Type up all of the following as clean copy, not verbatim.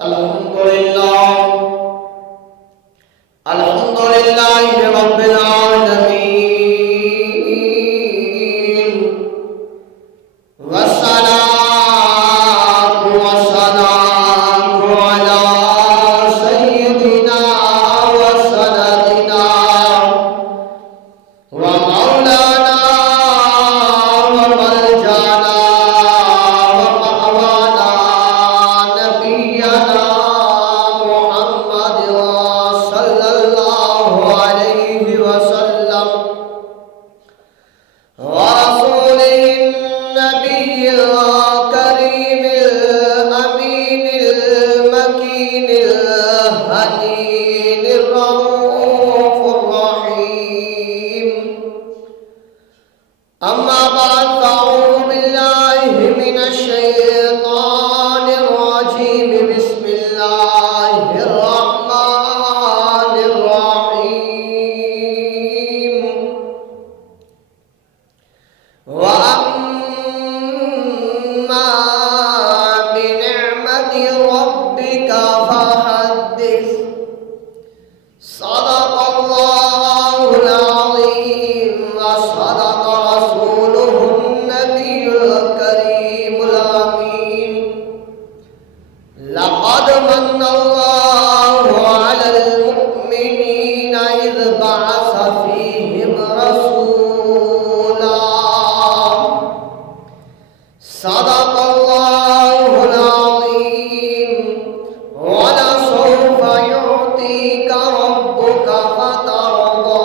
الحمد لله رب العالمين والصلاة والسلام على سيدنا وسندنا ومولانا وملجانا ومأوانا نبينا محمد صلى الله عليه وسلم ورسوله النبي الكريم الأمين المكين الهدين الرؤوف الرحيم أما بعد فأعوذ بالله من الشيطان الرجيم بسم الله الرحمن الرحيم وأما بنعمة ربك فحدث صدق الله العظيم وصدق رسوله النبي الكريم الأمين لقد من الله على المؤمنين إذ بعث فيهم رسولا صدق الله العظيم ولسوف يعطيك ربك فترضى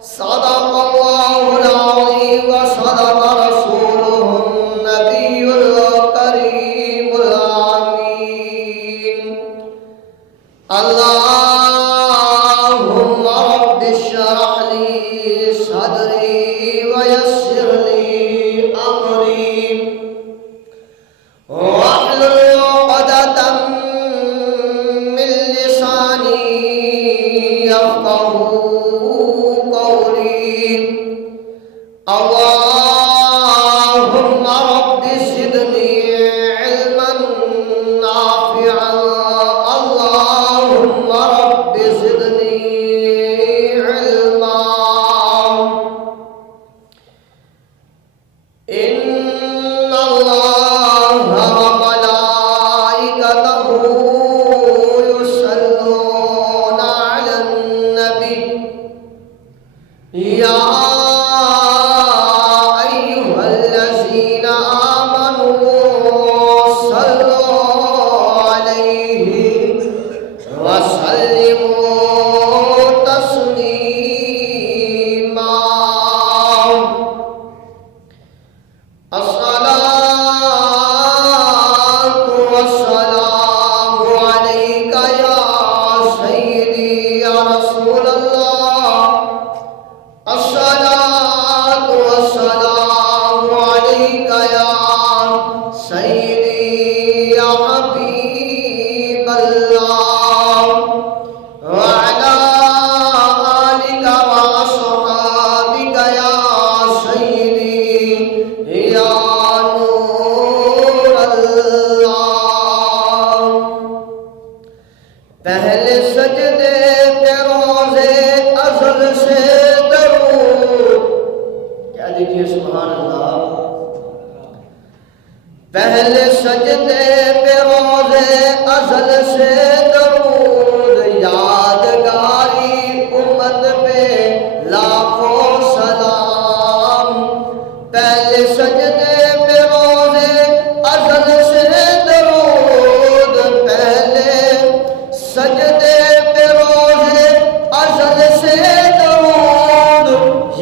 صدق الله العظيم وصدق رسوله النبي الكريم الأمين اللهم رب اشرح لي صدري ويسر لي أمري واحلل عقدة من لساني يفقهوا قولي اللهم رب زدني علما نافعا اللهم رب زدني علما إن الله وملائكته يصلون على النبي يا أيها الذين آمنوا صلوا عليه وسلموا تسليما الصلاة والسلام عليك يا سيدي يا رسول الله الصلاة والسلام عليك يا سيدي يا حبيب الله وعلى آلك وأصحابك يا سيدي يا نور اللہ پہلے سجدے پہ روزے ازل سے درود کیا دیکھیے سبحان اللہ پہلے سجدے پہ روزے ازل سے درود یادگاری امت پہ لاکھوں سلام پہلے سجدے پہ روزے ازل سے درود پہلے سجدے پہ روزے ازل سے درود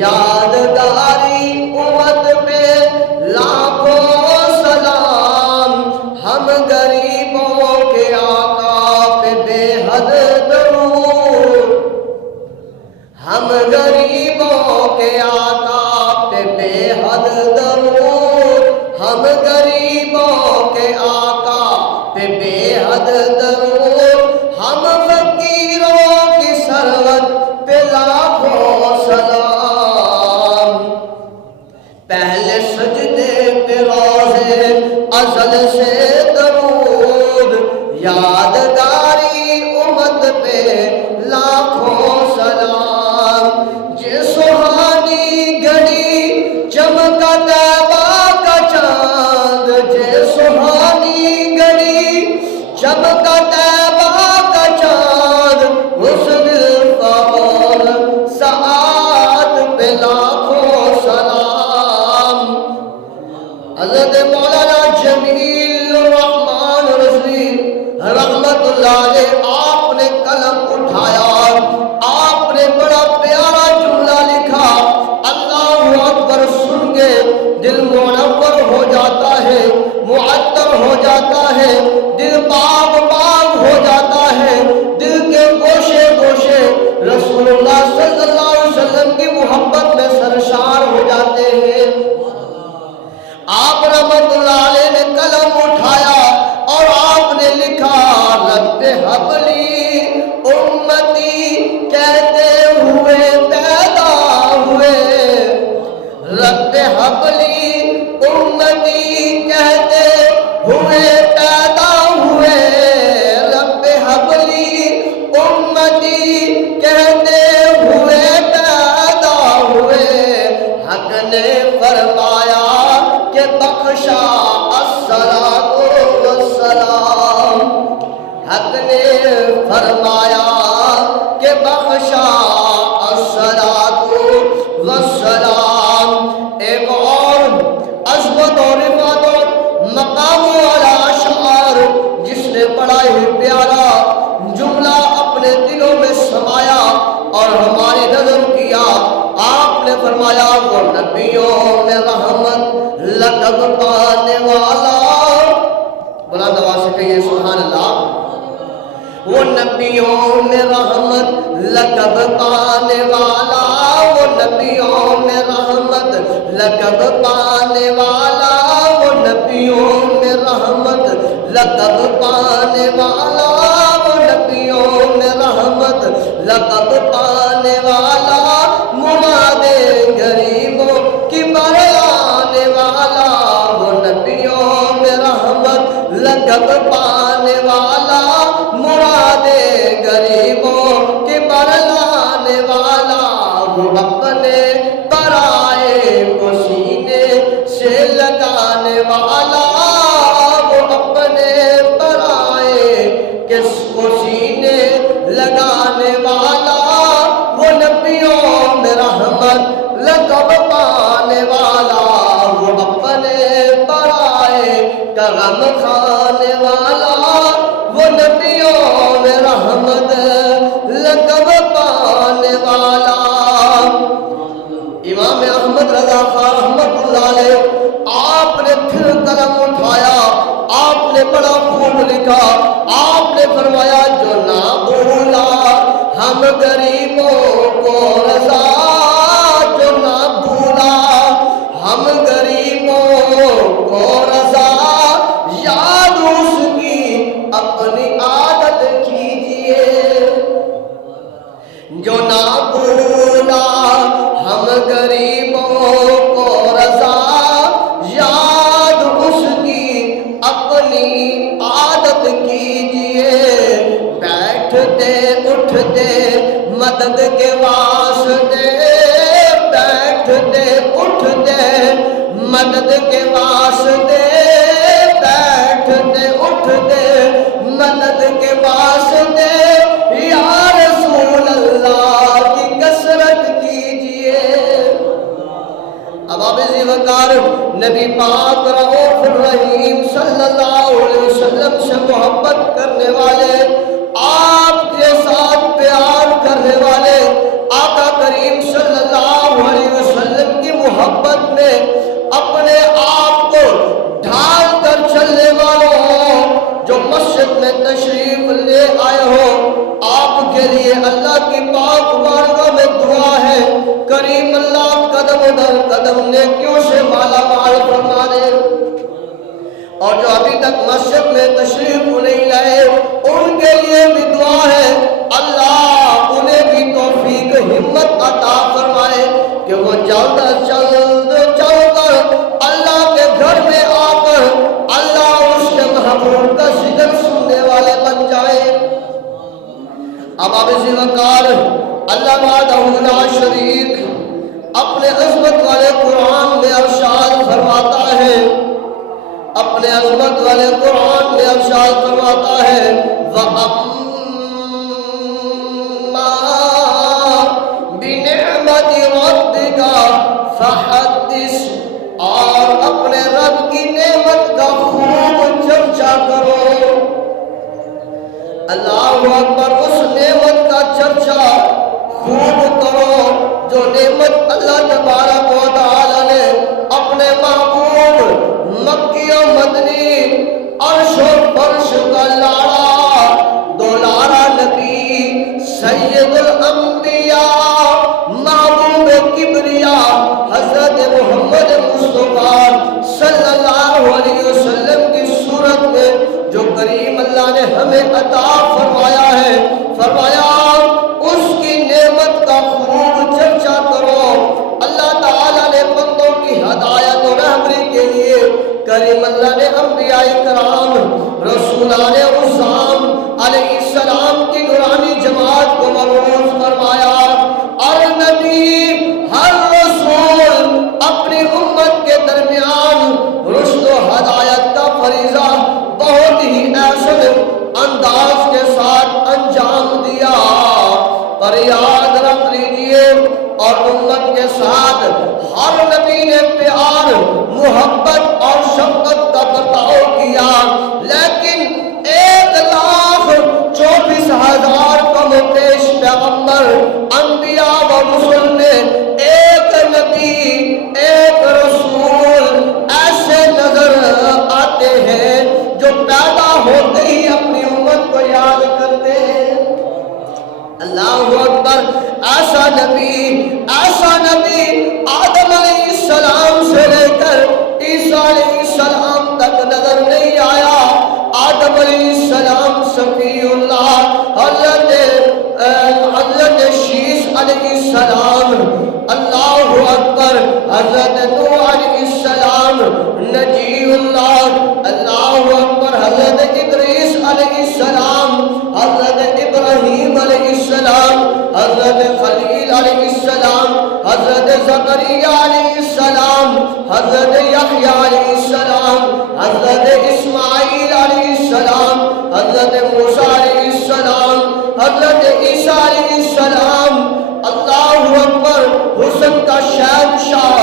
یادگاری امت پہ لاکھوں سلام ہم غریبوں کے آقا پہ بے حد درود ہم غریبوں کے آقا پہ بے حد درود ہم غریبوں کے آقا پہ بے حد درود ہم فقیروں کی سرورت پہ لاکھوں سلام پہلے سجدے پہ روزے ازل سے درود یادگاری امت پہ لاکھوں سلام جے سہانی گھڑی چمکا طیبہ کا چاند جے سہانی گھڑی چمکا طیبہ کا چاند اس دل فغول سعاد پہ لاکھوں سلام حضرت مولانا جمیل الرحمن رضوی رحمت اللہ علیہ آپ نے قلم اٹھایا آپ نے بڑا پیارا جملہ لکھا اللہ اکبر سن کے دل منور ہو جاتا ہے معطر ہو جاتا ہے دل پاک پاک ہو جاتا ہے دل کے گوشے گوشے رسول اللہ صلی اللہ علیہ وسلم کی محبت میں سرشار ہو جاتے ہیں آپ رحمت اللہ علیہ نے قلم اٹھایا اور آپ نے لکھا رب حبلی امتی کہتے ہوئے پیدا ہوئے رب حبلی امتی کہتے ہوئے پیدا ہوئے رب حبلی امتی کہتے ہوئے پیدا ہوئے حق نے فرمایا کہ بخشا الصلاۃ والسلام حق نے فرمایا کہ بخشا الصلاۃ والسلام ایک اور عظمت اور رفعت اور مقام والا اشعار جس نے بڑا ہی پیارا جملہ اپنے دلوں میں سمایا اور ہماری نظر کیا آپ نے فرمایا وہ نبیوں میں رحمت لقب پانے والا بلند آواز سے کہیے سبحان اللہ وہ نبیوں میں رحمت لقب پانے والا وہ نبیوں میں رحمت لقب پانے والا وہ نبیوں میں رحمت لقب پانے والا وہ نبیوں میں رحمت لقب پانے والا مراد غریبوں کی بڑھانے والا وہ نبیوں میں رحمت لقب پانے والا مراد غریبوں کی بڑھانے والا وہ اپنے پرائے کو سینے سے لگانے والا وہ اپنے پرائے کس کو سینے لگانے والا وہ نبیوں میں رحمت لقب پانے والا وہ اپنے پرائے کا غم کھانے والا وہ نبیوں میں رحمت لقب پانے والا امام احمد رضا خان رحمت اللہ علیہ آپ نے پھر قلم اٹھایا آپ نے بڑا خوب لکھا آپ نے فرمایا جو نہ بھولا ہم غریبوں کو رضا جو نہ بھولا ہم غریبوں کو رضا یاد اس کی اپنی عادت کیجئے جو نہ بھولا ہم غریبوں کو رضا یاد اس کی اپنی عادت کیجئے بیٹھتے اٹھتے مدد کے واسطے بیٹھتے اٹھتے مدد کے واسطے بیٹھتے اٹھتے مدد کے واسطے یا رسول اللہ کی کثرت کیجئے اب آپ وقار نبی پاک رؤوف الرحیم صلی اللہ علیہ وسلم سے محبت کرنے والے آپ کے ساتھ پیار کرنے والے آقا کریم صلی اللہ علیہ وسلم کی محبت میں اپنے آپ کو ڈھال کر چلنے والوں جو مسجد میں تشریف لے آئے ہو آپ کے لیے اللہ کی پاک بارگاہ میں دعا ہے کریم اللہ قدم در قدم نیکیوں سے مالا مال فرما دے اور جو ابھی تک مسجد میں تشریف نہیں لائے ان کے لیے بھی دعا ہے اللہ انہیں بھی توفیق ہمت عطا فرمائے کہ وہ جلد چل کر اللہ کے گھر میں آ کر اللہ اس کے محبوب کا ذکر سننے والے بابا بزی وقار اللہ وحدہ لا شریک اپنے عظمت والے قرآن میں ارشاد فرماتا ہے، اپنے عظمت والے قرآن میں ارشاد فرماتا ہے وَأَمَّا بِنِعْمَةِ رَبِّكَ فَحَدِّثْ، اور اپنے رب کی نعمت کا خوب چرچا کرو۔ اللہ اکبر، اس نعمت کا چرچا خوب کرو جو نعمت اللہ تبارک و تعالی نے اپنے محبوب مکی و مدنی عرش و فرش کا لاڑا دولارا نبی سید الانبیاء محبوب کبریا حضرت محمد مصطفیٰ صلی اللہ علیہ وسلم کی صورت میں جو کریم اللہ نے ہمیں عطا فرمایا ہے، فرمایا اس کی نعمت کا خوب چرچا کرو۔ اللہ تعالیٰ نے بندوں کی ہدایت و رہبری کے لیے کریم اللہ نے انبیاء کرام رسولان عظام علیہ السلام کی نورانی جماعت کو مبعوث فرمایا۔ اور نبی ہر رسول اپنی امت کے درمیان رشد و ہدایت کا فریضہ بہت ہی احسن انداز کے ساتھ انجام دیا، پر یاد رکھ لیجئے اور امت کے ساتھ ہر نبی نے پیار محبت اور شفقت کا برتاؤ کیا، لیکن 1,24,000 کم و بیش پیغمبر انبیاء و رسل میں ایک نبی ایک رسول ایسے نظر آتے ہیں جو پیدا ہوتے ہی اپنی امت کو یاد کرتے ہیں۔ اللہ اکبر، ایسا نبی آدم علیہ السلام سے لے کر عیسیٰ علیہ السلام تک نظر نہیں آیا۔ آدم علیہ السلام صفی اللہ، حضرت شیش علیہ السلام، اللہ اکبر، حضرت نوح علیہ السلام نجی اللہ، اللہ اکبر، حضرت ادریس علیہ السلام، حضرت ابراہیم علیہ السلام، حضرت خلیل علیہ السلام، حضرت زکریا علیہ السلام، حضرت یحییٰ علیہ السلام، حضرت اسماعیل علیہ السلام، حضرت موسیٰ علیہ السلام، حضرت عیسیٰ علیہ السلام، اللہ اکبر، حسن کا شہنشاہ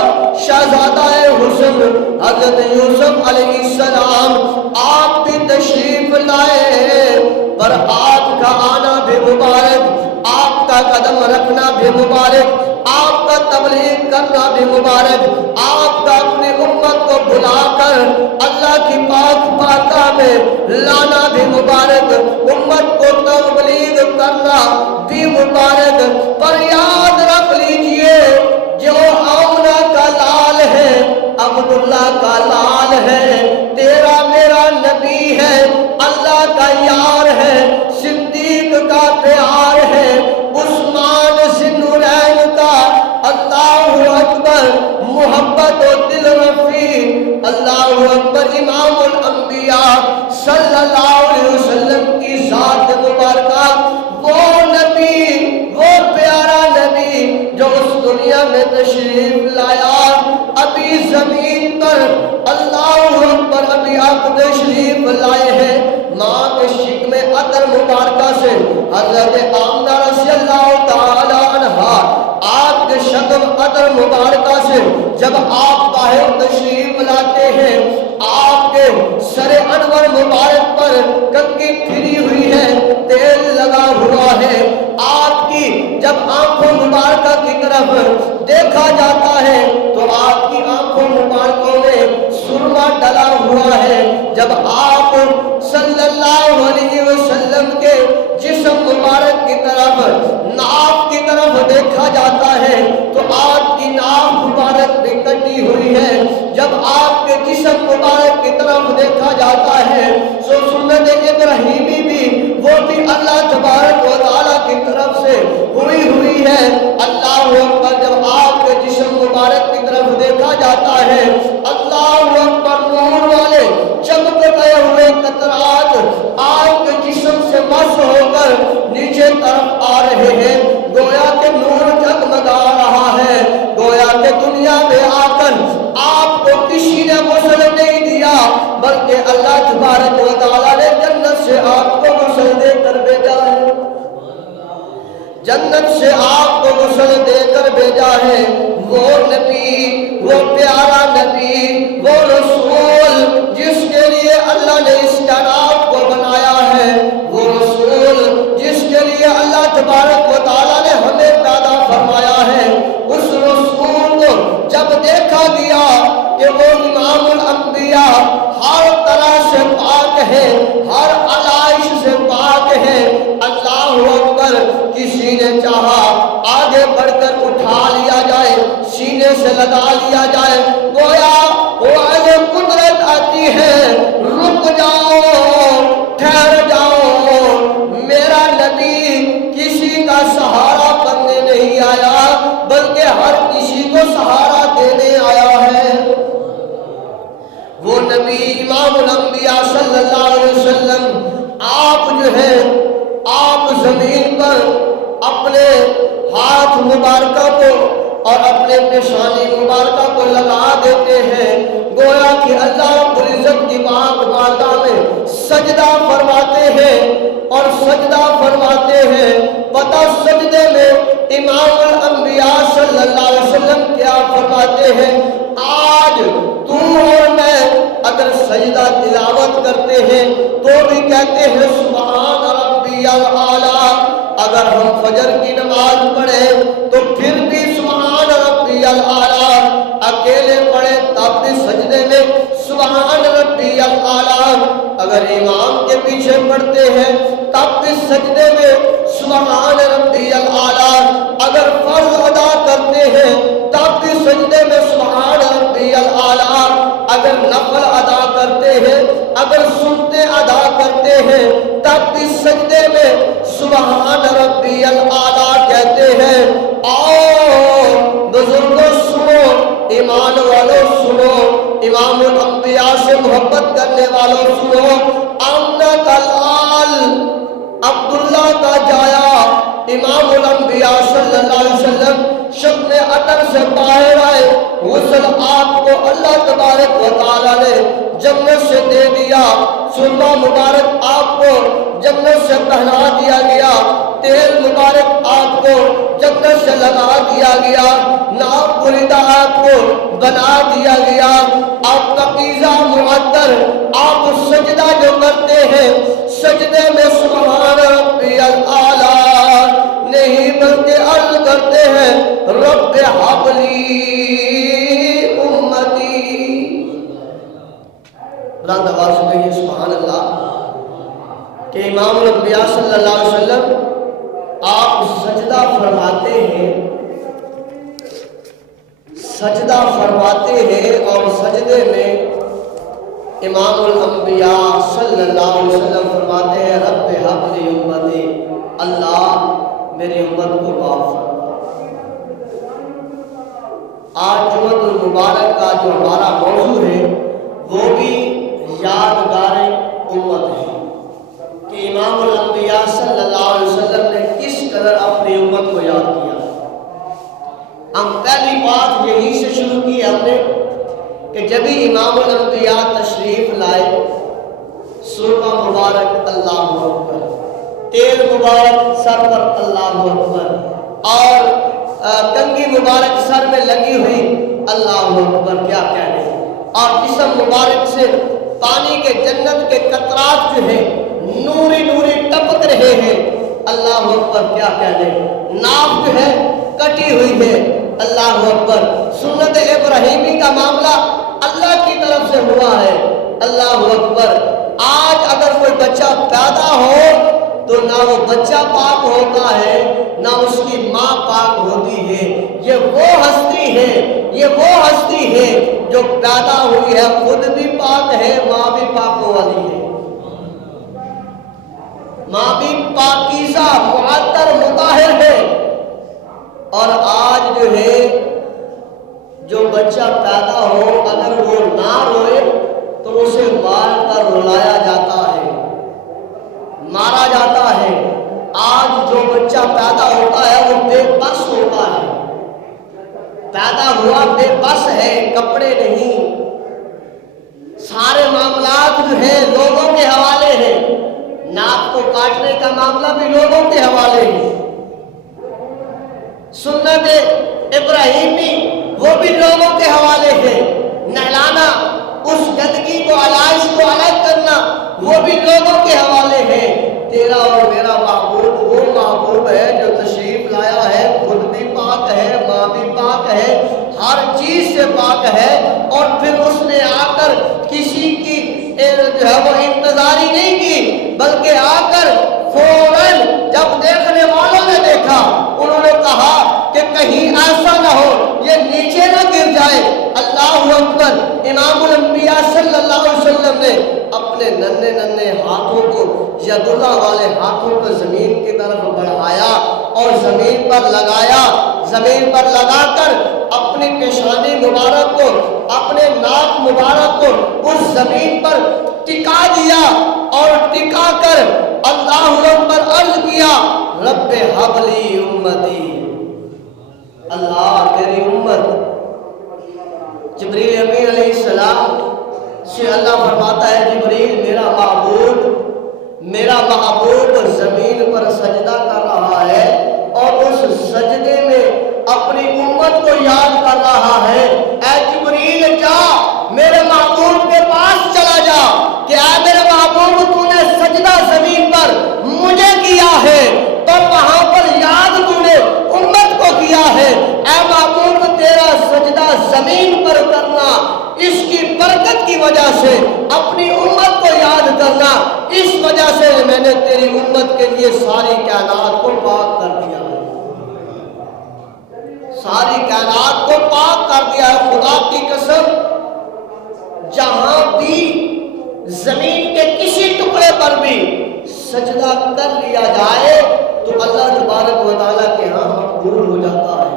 شہزادہ حسن حضرت یوسف علیہ السلام، آپ بھی تشریف لائے، پر آپ کا آنا بھی مبارک، آپ کا قدم رکھنا بھی مبارک، آپ کا تبلیغ کرنا بھی مبارک، آپ کا اپنی امت کو بلا کر اللہ کی پاک بارگاہ میں لانا بھی مبارک، امت کو تبلیغ کرنا بھی مبارک، پر یاد رکھ لیجئے جو آمنہ کا لال ہے، عبداللہ کا لال ہے، تیرا میرا نبی ہے، اللہ کا یار ہے، صدیق کا پیار ہے، عثمان ذوالنورین کا اللہ اکبر محبت و دل رفیع، اللہ اکبر، امام الانبیاء صلی اللہ علیہ وسلم کی ذات مبارکہ، وہ نبی، وہ پیارا نبی جو اس دنیا میں تشریف لایا، ابھی زمین پر اللہ اکبر ابھی آپ تشریف لائے ہیں، ماں کے شکم عطر مبارکہ سے حضرت آمنہ رضی اللہ تعالی عنہا، آپ کے شکم عطر مبارکہ سے جب آپ باہر تشریف لاتے ہیں، آپ کے سر انور مبارک پر کنگھی پھری ہوئی ہے، تیل لگا ہوا ہے، آپ کی جب آنکھوں مبارکہ کی طرف دیکھا جاتا ہے تو آپ کی آنکھوں مبارکوں میں سرما ڈلا ہوا ہے، جب آپ صلی اللہ علیہ وسلم کے جسم مبارک کی طرف ناف کی طرف دیکھا جاتا ہے تو آپ کی ناف مبارک بھی کٹی ہوئی ہے، جب آپ کے جسم مبارک کی طرف دیکھا جاتا ہے تو سنت ابراہیمی بھی وہ بھی اللہ تبارک و تعالیٰ کی طرف سے ہوئی ہے، اللہ اکبر، جب آپ کے جسم مبارک کی طرف دیکھا جاتا ہے، اللہ اکبر، نور والے چمک گئے ہوئے قطرات آپ کے جسم سے مس ہو کر نیچے کے طرف آ رہے ہیں، گویا کہ نور جگمگا رہا ہے، گویا کہ دنیا میں آ کر آپ کو کسی نے غسل نہیں دیا، بلکہ اللہ تبارک و تعالیٰ نے جنت سے آپ کو غسل دے کر بھیجا ہے، جنت سے آپ کو غسل دے کر بھیجا ہے۔ وہ نبی، وہ پیارا نبی، وہ رسول جس کے لیے اللہ نے اس کائنات کو بنایا ہے، وہ رسول جس کے لیے اللہ تبارک و تعالیٰ نے ہمیں پیدا فرمایا ہے، اس رسول کو جب دیکھا گیا کہ وہ امام الانبیاء ہر طرح سے پاک ہے، ہر علائش سے پاک ہے، اللہ اکبر، کسی نے چاہا آگے بڑھ کر اٹھا لیا جائے، سینے سے لگا لیا جائے، گویا وہ عزم قدرت آتی ہے، رک جاؤ، ٹھہر جاؤ، میرا نبی کسی کا سہارا بننے نہیں آیا، بلکہ ہر کسی کو سہارا دینے آیا ہے۔ وہ نبی امام الانبیاء صلی اللہ علیہ وسلم، آپ جو ہے آپ زمین پر اپنے ہاتھ مبارکہ کو اور اپنے پیشانی مبارکہ کو لگا دیتے ہیں، گویا کہ اللہ رب العزت کی پاک بارگاہ میں سجدہ فرماتے ہیں، اور سجدہ فرماتے ہیں، پتہ سجدے میں امام الانبیاء صلی اللہ علیہ وسلم کیا فرماتے ہیں؟ آج تو اور میں اگر سجدہ تلاوت کرتے ہیں تو بھی کہتے ہیں سبحان ربی الاعلیٰ، اگر ہم فجر کی نماز پڑھیں تو پھر بھی سبحان ربی الاعلیٰ، اکیلے پڑھیں تب بھی سجدے میں سبحان ربی الاعلیٰ، اگر امام کے پیچھے پڑھتے ہیں تب بھی سجدے میں سبحان ربی الاعلیٰ، اگر فرض ادا کرتے ہیں تب بھی سجدے میں سبحان ربی الاعلیٰ، اگر نفل ادا کرتے ہیں، اگر سنتے ادا کرتے ہیں تب بھی سجدے میں سبحان ربی الاعلیٰ کہتے ہیں۔ آؤ بزرگوں سنو، ایمان والوں سنو، امام الانبیاء سے محبت کرنے والوں سنو، آمنہ کا لال عبداللہ کا جایا امام الانبیاء صلی اللہ علیہ وسلم شب میں عطر سے باہر آئے، غسل آپ کو اللہ تبارک و تعالیٰ نے جنت سے دے دیا، سرما مبارک آپ کو جنت سے پہنا دیا گیا، تیل مبارک آپ کو جنت سے لگا دیا گیا، ناپ بریدہ آپ کو بنا دیا گیا، آپ کا پیزا معطر، آپ سجدہ جو کرتے ہیں سجدے میں سبحان ربی الاعلیٰ نہیں بلکہ عرض کرتے ہیں رب حبلی امتی، بلند آواز سے کہیے سبحان اللہ، کہ امام الانبیاء صلی اللہ علیہ وسلم آپ سجدہ فرماتے ہیں، سجدہ فرماتے ہیں، اور سجدے میں امام الانبیاء صلی اللہ علیہ وسلم فرماتے ہیں رب حبلی امتی، اللہ میری امت کو معاف فرما۔ آج جمعۃ المبارک کا جو ہمارا موضوع ہے وہ بھی یادگار امت ہے کہ امام الانبیاء صلی اللہ علیہ وسلم نے کس قدر اپنی امت کو یاد کیا۔ ہم پہلی بات یہی سے شروع کی ہم نے کہ جب ہی امام الانبیاء تشریف لائے، سرما مبارک اللہ اکبر، تیل مبارک سر پر اللہ اکبر، اور کنگھی مبارک سر میں لگی ہوئی اللہ اکبر، کیا کہنے، اور جسم مبارک سے پانی کے جنت کے قطرات جو ہیں نوری نوری ٹپک رہے ہیں، اللہ اکبر، کیا کہنے، ناف جو ہے کٹی ہوئی ہے، اللہ اکبر، سنت ابراہیمی کا معاملہ اللہ کی طرف سے ہوا ہے، اللہ اکبر۔ آج اگر کوئی بچہ پیدا ہو تو نہ وہ بچہ پاک ہوتا ہے نہ اس کی ماں پاک ہوتی ہے، یہ وہ ہستی ہے، یہ وہ ہستی ہے جو پیدا ہوئی ہے، خود بھی پاک ہے، ماں بھی پاکوں والی ہے، ماں بھی پاکیزہ معطر مطہر ہے۔ اور آج جو ہے جو بچہ پیدا ہو اگر وہ نہ روئے تو اسے مار کر رلایا جاتا ہے، مارا جاتا ہے۔ آج جو بچہ پیدا ہوتا ہے وہ بے بس ہوتا ہے، پیدا ہوا بے بس ہے، کپڑے نہیں، سارے معاملات جو ہیں لوگوں کے حوالے ہیں، ناک کو کاٹنے کا معاملہ بھی لوگوں کے حوالے ہے، سنت ابراہیمی وہ بھی لوگوں کے حوالے ہے، نہلانا، اس گندگی کو علائش کو الگ کرنا وہ بھی لوگوں کے حوالے ہے۔ تیرا اور میرا محبوب وہ محبوب ہے جو تشریف لایا ہے، خود بھی پاک ہے، ماں بھی پاک ہے، ہر چیز سے پاک ہے، اور پھر اس نے آ کر کسی کی جو ہے وہ انتظاری نہیں کی، بلکہ آ کر فوراً جب دیکھنے والوں نے دیکھا انہوں نے کہا کہ کہیں ایسا نہ ہو یہ نیچے نہ گر جائے۔ اللہ اکبر۔ امام الانبیاء صلی اللہ علیہ وسلم نے اپنے ننھے ننھے ہاتھوں کو، ید اللہ والے ہاتھوں کو زمین کی طرف بڑھایا اور زمین پر لگایا، زمین پر لگا کر اپنی پیشانی مبارک کو، اپنے ناک مبارک کو اس زمین پر ٹکا دیا، اور ٹکا کر اللہ اکبر عرض کیا، رب ہب لی امتی، اللہ تیری امت۔ جبریل امین علیہ السلام سے اللہ فرماتا ہے، جبریل میرا محبوب زمین پر سجدہ کر رہا ہے اور اس سجدے میں اپنی امت کو یاد کر رہا ہے، اے جبریل جا میرے محبوب کے پاس چلا جا کہ اے میرے محبوب تو نے سجدہ زمین پر مجھے کیا ہے تو وہاں پر یاد تو نے امت کو کیا ہے، اے محبوب تیرا سجدہ زمین پر کرنا، اس کی برکت کی وجہ سے اپنی امت کو یاد کرنا، اس وجہ سے میں نے تیری امت کے لیے ساری کائنات کو پاک کر دیا ہے، ساری کائنات کو پاک کر دیا ہے۔ خدا کی قسم، جہاں بھی زمین کے کسی ٹکڑے پر بھی سجدہ کر لیا جائے تو اللہ تبارک و تعالیٰ کے ہاں مقبول ہو جاتا ہے۔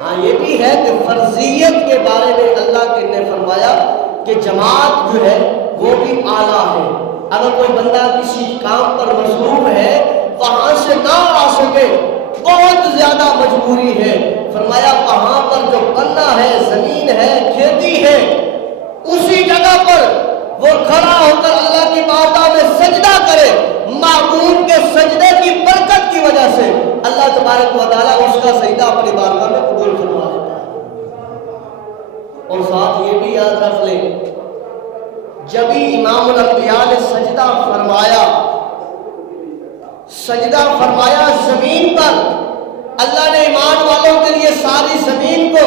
ہاں یہ بھی ہے کہ فرضیت کے بارے میں اللہ کے نے فرمایا کہ جماعت جو ہے وہ بھی اعلیٰ ہے، اگر کوئی بندہ کسی کام پر مصروف ہے وہاں سے نہ آ سکے، بہت زیادہ مجبوری ہے، فرمایا وہاں پر جو بننا ہے، زمین ہے، کھیتی ہے، اسی جگہ پر وہ کھڑا ہو کر اللہ کی بارگاہ میں سجدہ کرے، معبود کے سجدے کی برکت کی وجہ سے اللہ تبارک و تعالیٰ اس کا سجدہ اپنی بارگاہ میں قبول فرما لیتا ہے۔ اور ساتھ یہ بھی یاد رکھ لیں، جب ہی امام الانبیاء نے سجدہ فرمایا زمین پر، اللہ نے ایمان والوں کے لیے ساری زمین کو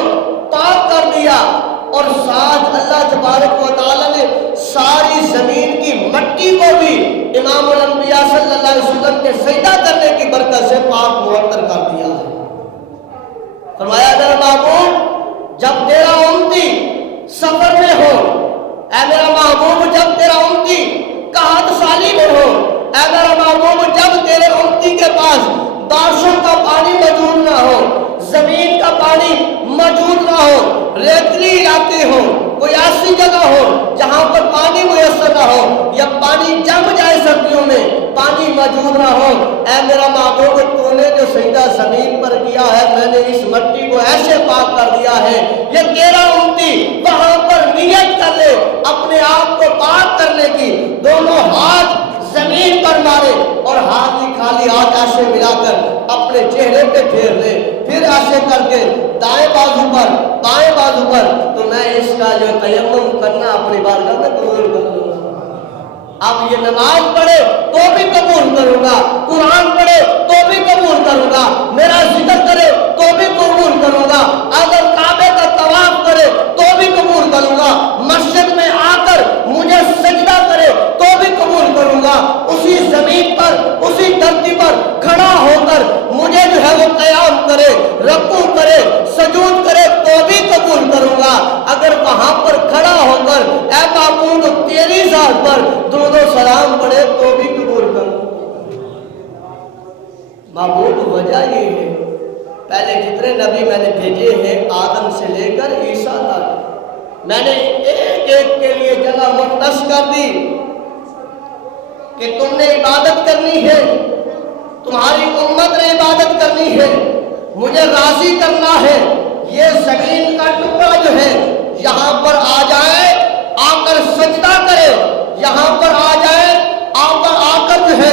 پاک کر دیا، اور ساتھ اللہ تبارک و تعالیٰ نے ساری زمین کی مٹی کو بھی امام الانبیاء صلی اللہ علیہ وسلم کے سجدہ کرنے کی برکت سے پاک معطر کر دیا ہے۔ فرمایا میرا محبوب جب تیرا امتی سفر میں ہو، اے میرا محبوب جب تیرا امتی قحط سالی میں ہو، اے میرا محبوب جب تیرے امتی کے پاس بارشوں کا پانی موجود نہ ہو، زمین کا پانی موجود نہ ہو، ریتلی علاقے ہو، کوئی ایسی جگہ ہو جہاں پر پانی میسر نہ ہو، یا پانی جم جائے سردیوں میں پانی موجود نہ ہو، اے میرا محبوب تو نے جو سجدہ زمین پر کیا ہے میں نے اس مٹی کو ایسے پاک کر دیا ہے، یہ تیرا امتی وہاں پر نیت کر لے اپنے آپ کو پاک کرنے کی، دونوں ہاتھ زمین پر مارے اور ہاتھ کی خالی ہاتھ ایسے ملا کر اپنے چہرے پہ پھیر لے، پھر ایسے کر کے دائیں بازو پر بائیں بازو پر، تو میں اس کا جو تیمم کرنا اپنی بارگاہ میں قبول کر لوں گا۔ اب یہ نماز پڑھے تو بھی قبول کروں گا، قرآن پڑھے تو بھی قبول کروں گا، میرا ذکر کرے تو بھی قبول کروں گا، اگر کعبے کا طواف کرے تو بھی قبول کروں گا، مسجد میں آ کر مجھے سجدہ کرے تو بھی قبول کروں گا، اسی زمین پر اسی دھرتی پر کھڑا ہو کر مجھے جو ہے وہ قیام کرے، رکوع کرے، سجود کرے تو بھی قبول کروں گا، اگر وہاں پر کھڑا ہو کر اے معبود تیری ذات پر درود و سلام پڑھے تو بھی قبول کروں گا۔ معبود وجہ یہ ہے، پہلے جتنے نبی میں نے بھیجے ہیں آدم سے لے کر عیسیٰ تک، میں نے ایک ایک کے لیے جگہ مختص کر دی کہ تم نے عبادت کرنی ہے، تمہاری امت نے عبادت کرنی ہے، مجھے راضی کرنا ہے، یہ زمین کا ٹکڑا جو ہے یہاں پر آ جائے، آ کر سجدہ کرے، یہاں پر آ جائے، آ کر جو ہے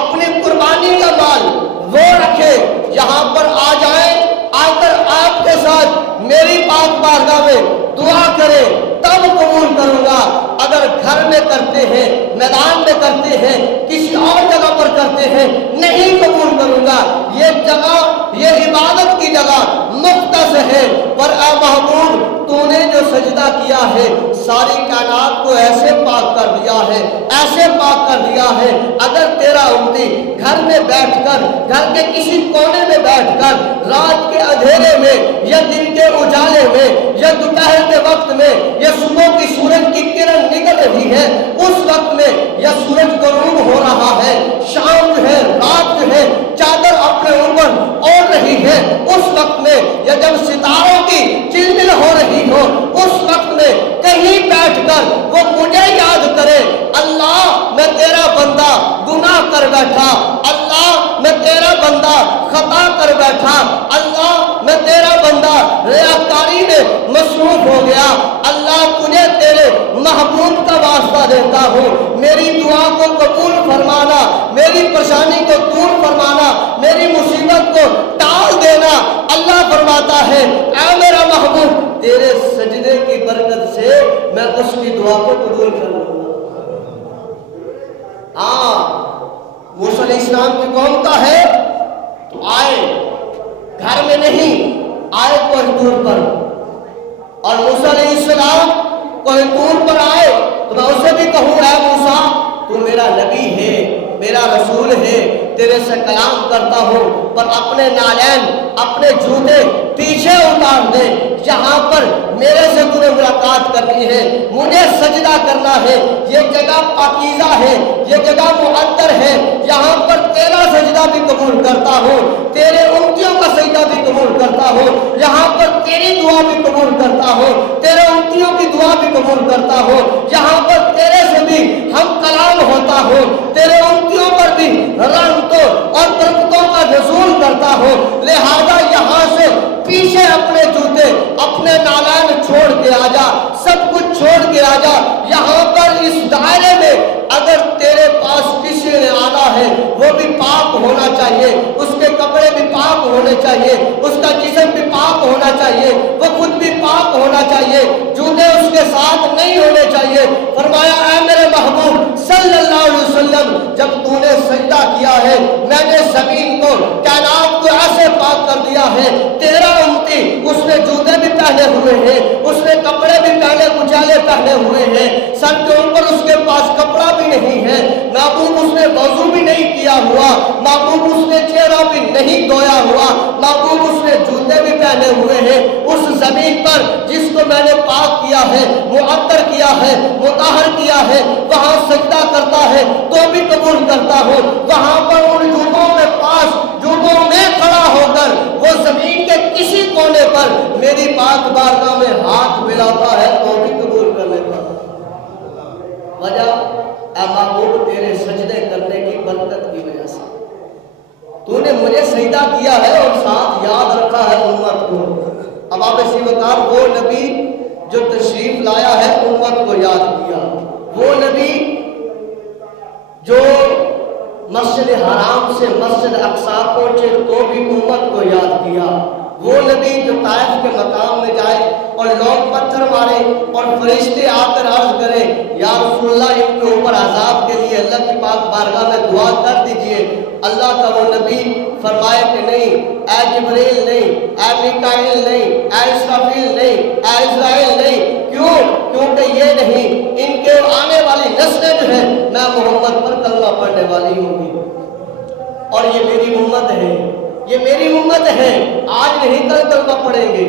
اپنی قربانی کا مال وہ رکھے، یہاں پر آ جائے، آ کر آپ کے ساتھ میری پاک بارگاہ میں دعا کرے، تب قبول کروں گا۔ اگر گھر میں کرتے ہیں، میدان میں کرتے ہیں، کسی اور جگہ پر کرتے ہیں، نہیں قبول کروں گا۔ یہ جگہ، یہ عبادت کی جگہ مختص ہے، پر اے محبوب تو نے جو سجدہ کیا ہے ساری کائنات کو ایسے پاک کر دیا ہے، ایسے پاک کر دیا ہے، اگر تیرا امتی گھر میں بیٹھ کر، گھر کے کسی کونے میں بیٹھ کر رات کے اندھیرے میں یا دن کے اجالے میں یا دوپہر کے وقت میں یا صبح کی سورج کی کرن نکل رہی ہے اس وقت میں، یا سورج غروب ہو رہا ہے، شام جو ہے، رات جو ہے چادر اپنے اوپر اوڑھ رہی ہے اس وقت میں، یا جب ستاروں کی چلمل ہو رہی ہو اس وقت میں کہیں بیٹھ کر وہ مجھے یاد کرے، اللہ میں تیرا بندہ گناہ کر بیٹھا، اللہ میں تیرا بندہ خطا کر بیٹھا، اللہ میں تیرا بندہ ریاکاری میں مصروف ہو گیا، اللہ تجھے تیرے محبوب کا واسطہ دیتا ہوں، میری دعا کو قبول فرمانا، میری پریشانی کو دور فرمانا، میری مصیبت کو ٹال دینا۔ اللہ فرماتا ہے اے میرا محبوب تیرے سجدے کی برکت سے میں اس کی دعا کو قبول کر لوں گا۔ موسیٰ علیہ السلام کی قوم کا ہے تو آئے، گھر میں نہیں، آئے کوہ طور پر، اور موسیٰ علیہ السلام کوہ طور پر آئے تو میں اسے بھی کہوں اے موسیٰ تو میرا نبی ہے، میرا رسول ہے، تیرے سے کلام کرتا ہوں، پر اپنے نالین، اپنے جوتے پیچھے اتار دے، جہاں پر میرے سے تمہیں ملاقات کرنی ہے، مجھے سجدہ کرنا ہے، یہ جگہ پاکیزہ ہے، یہ جگہ معطر ہے، یہاں پر تیرا سجدہ بھی قبول کرتا ہوں، تیرے امتیوں کا سجدہ بھی قبول کرتا ہوں، یہاں پر تیری دعا بھی قبول کرتا ہوں، تیرے امتیوں کی دعا بھی قبول کرتا ہوں، یہاں پر تیرے سے بھی ہم کلام ہوتا ہوں، تیرے امتیوں پر بھی رحمتوں اور برکتوں کا نزول کرتا ہوں، لہذا یہاں سے پیچھے اپنے جوتے، اپنے نالین چھوڑ کے آجا، سب کچھ چھوڑ کے آجا، یہاں پر اس دائرے میں اگر تیرے پاس کسی نے آنا ہے وہ بھی پاک ہونا چاہیے، اس کے کپڑے بھی پاک ہونے چاہیے، اس کا جسم بھی پاک ہونا چاہیے، وہ خود بھی پاک ہونا چاہیے، جوتے اس کے ساتھ نہیں ہونے چاہیے۔ فرمایا اے میرے محبوب صلی اللہ علیہ وسلم جب تو نے سجدہ کیا ہے میں نے زمین کو، کائنات کو ایسے پاک کر دیا ہے، تیرا امتی اس نے جوتے بھی پہنے ہوئے ہیں، اس نے کپڑے بھی پہنے کچالے پہنے ہوئے ہیں، سر کے اوپر اس کے پاس کپڑا بھی نہیں ہے، محبوب اس نے وضو بھی نہیں کیا ہوا، محبوب اس نے چہرہ بھی نہیں دھویا ہوا، محبوب اس نے جوتے بھی پہنے ہوئے ہیں، اس زمین پر جس کو میں نے پاک کیا ہے، معطر کیا ہے، مطہر کیا ہے، وہاں سجدہ کرتا ہے تو بھی قبول کرتا ہوں، وہاں پر ان جوتوں کے پاس جوتوں میں کھڑا ہو کر وہ زمین کے کسی کونے پر میری پاک بارگاہ میں ہاتھ ملاتا ہے تو بھی قبول کر لیتا ہوں۔ وجہ اے محبوب تیرے سجدے کرنے کی برکت کی وجہ سے، تو نے مجھے سجدہ کیا ہے اور ساتھ یاد رکھا ہے امت کو۔ اب آپ اسی وقت وہ نبی جو تشریف لایا ہے امت کو یاد کیا، وہ نبی جو مسجد حرام سے مسجد اقصی پہنچے تو بھی امت کو یاد کیا، وہ نبی جو طائف کے مقام میں جائے اور لوگ پتھر مارے اور فرشتے آ کر عرض کریں یا رسول اللہ ان کے اوپر عذاب کے لیے اللہ کی پاک بارگاہ میں دعا کر دیجئے، اللہ کا وہ نبی فرمائے کہ نہیں، اے جبریل نہیں، اے میکائیل نہیں، اے اسرافیل نہیں، اے اسرائیل نہیں، کیوں؟ کیونکہ یہ نہیں، ان کے آنے والی نسلیں جو ہیں میں محمد پر کلمہ پڑھنے والی ہوں گی، اور یہ میری امت ہے، یہ میری امت ہے، آج نہیں کل کلمہ پڑھیں گے۔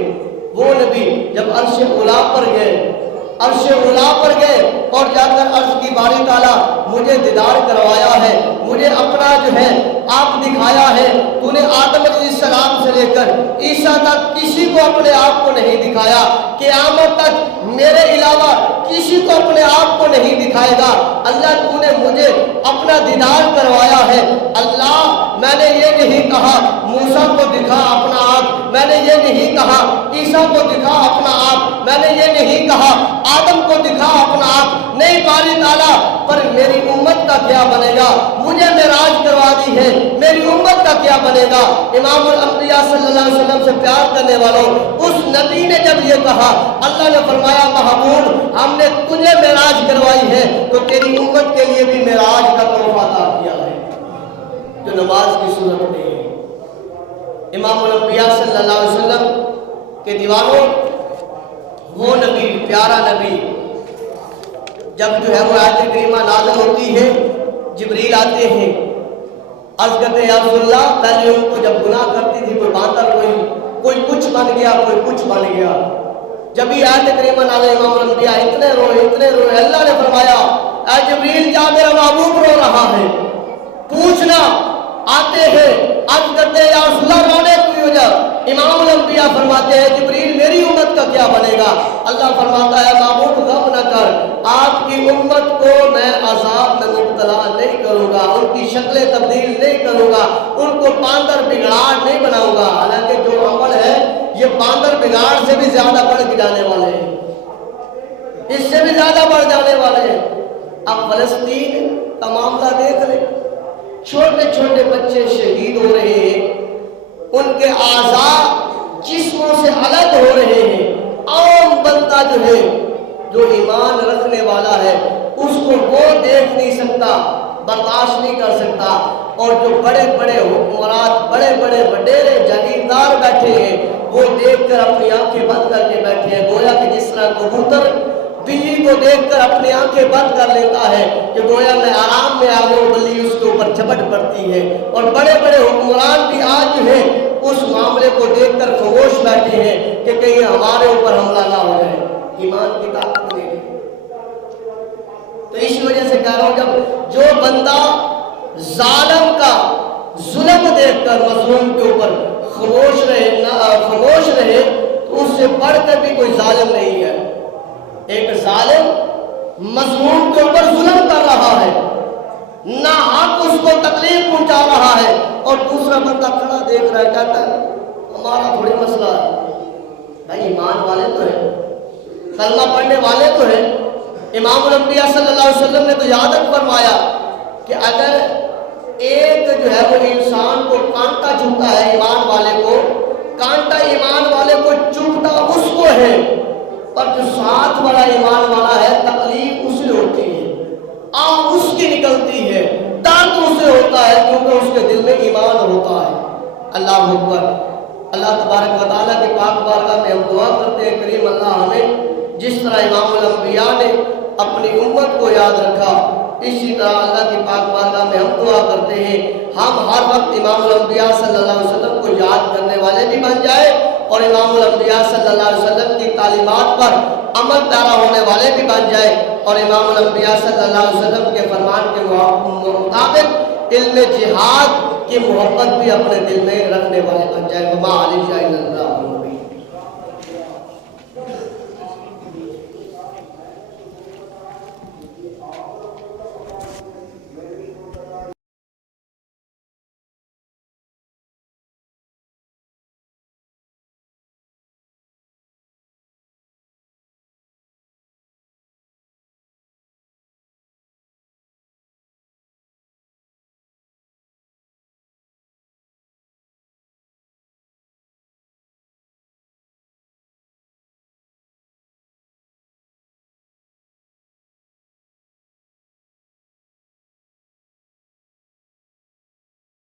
وہ نبی جب عرش اولیٰ پر گئے، عرش اولیٰ پر گئے اور جا کر عرض کی باری تعالیٰ مجھے دیدار کروایا ہے، مجھے اپنا جو ہے آپ دکھایا ہے، تو نے آدم علیہ السلام سے لے کر عیسیٰ تک کسی کو اپنے آپ کو نہیں دکھایا، قیامت تک میرے علاوہ کسی کو اپنے آپ کو نہیں دکھائے گا۔ اللہ تو نے مجھے اپنا دیدار کروایا ہے۔ اللہ میں نے یہ نہیں کہا موسیٰ کو دکھا اپنا آپ، میں نے یہ نہیں کہا عیسیٰ کو دکھا اپنا آپ، میں نے یہ نہیں کہا آدم کو دکھا اپنا آپ، نہیں باری تعالیٰ، پر میری امت کا کیا بنے گا؟ مجھے معراج کروا دی ہے، میری امت کا کیا بنے گا؟ امام الانبیاء صلی اللہ علیہ وسلم سے پیار کرنے والوں، اس نبی نے جب یہ کہا، اللہ نے فرمایا محبوب ہم نے تجھے معراج کروائی ہے تو تیری امت کے لیے بھی معراج کا تحفہ عطا کیا ہے جو نماز کی صورت میں ہے۔ امام الانبیاء صلی اللہ علیہ وسلم کے دیوانوں، وہ نبی، پیارا نبی، جب جو ہے وہ آیت کریمہ نازل ہوتی ہے، جبریل آتے ہیں، عرض کرتے ہیں یا رسول اللہ، پہلے ان کو جب گناہ کرتی تھی کوئی باندر، کوئی کچھ بن گیا، کوئی کچھ بن گیا، جب یہ آیت کریمہ نازل، امام الانبیاء اتنے روئے، اللہ نے فرمایا اے جبریل جا میرا محبوب رو رہا ہے، پوچھنا۔ آتے ہیں، عرض کرتے ہیں یا رسول اللہ رونے کی وجہ، امام الانبیاء فرماتے ہیں جبریل میری امت کا کیا بنے گا؟ اللہ فرماتا ہے محبوب غم نہ کر، آپ کی امت کو میں عذاب میں مبتلا نہیں کروں گا، ان کی شکلیں تبدیل نہیں کروں گا، ان کو باندر بگاڑ نہیں بناؤں گا۔ حالانکہ جو عمل ہے یہ باندر بگاڑ سے بھی زیادہ بڑھ کے جانے والے ہیں، اس سے بھی زیادہ بڑھ جانے والے ہیں۔ اب فلسطین کا معاملہ دیکھ لیں، چھوٹے چھوٹے بچے شہید ہو رہے ہیں، ان کے اعضاء جسموں سے الگ ہو رہے ہیں۔ عام بندہ جو ہے، جو ایمان رکھنے والا ہے، اس کو وہ دیکھ نہیں سکتا، برداشت نہیں کر سکتا، اور جو بڑے بڑے حکمران، بڑے بڑے وڈیرے جاگیردار بیٹھے ہیں، وہ دیکھ کر اپنی آنکھیں بند کر کے بیٹھے ہیں، گویا کہ جس طرح کبوتر بلی کو دیکھ کر اپنی آنکھیں بند کر لیتا ہے کہ گویا میں آرام میں آ گیا، بلی اس کے اوپر جھپٹ پڑتی ہے۔ اور بڑے بڑے حکمران بھی آج جو ہے اس معاملے کو دیکھ کر خاموش بیٹھے ہیں کہ کہیں ہمارے اوپر حملہ نہ ہو جائے۔ ایمان کی طاقت نہیں ہے۔ تو اس وجہ سے کہہ رہا ہوں، جب جو بندہ ظالم کا ظلم دیکھ کر مظلوم کے اوپر خاموش رہے تو اس سے بڑھ کر بھی کوئی ظالم نہیں ہے۔ ایک ظالم مظلوم کے اوپر ظلم کر رہا ہے، نہ حق اس کو تکلیف پہنچا رہا ہے، اور دوسرا بندہ کھڑا دیکھ رہا ہے، کہتا ہے ہمارا تھوڑی مسئلہ ہے۔ بھائی ایمان والے تو ہیں، کلمہ پڑھنے والے تو ہیں۔ امام الانبیاء صلی اللہ علیہ وسلم نے تو یاد فرمایا کہ اگر ایک جو ہے وہ انسان کو کانٹا چبھتا ہے، ایمان والے کو کانٹا ایمان والے کو چبھتا اس کو ہے، اور جو ساتھ والا ایمان والا ہے تکلیف اسے ہوتی ہے، آگ اس کی نکلتی ہے، درد اسے ہوتا ہے، کیونکہ اس کے دل میں ایمان ہوتا ہے۔ اللہ اکبر۔ اللہ تبارک و تعالیٰ کے پاک بارگاہ میں ہم دعا کرتے ہیں کریم اللہ ہمیں جس طرح امام الانبیاء نے اپنی امت کو یاد رکھا، اسی طرح اللہ کی پاک بارگاہ میں ہم دعا کرتے ہیں ہم ہر وقت امام الانبیاء صلی اللہ علیہ وسلم کو یاد کرنے والے بھی بن جائے، اور امام الانبیاء صلی اللہ علیہ وسلم کی تعلیمات پر عمل پیرا ہونے والے بھی بن جائے، اور امام الانبیاء صلی اللہ علیہ وسلم کے فرمان کے مطابق علم جہاد کی محبت بھی اپنے دل میں رکھنے والے بن جائے۔ وما علیہ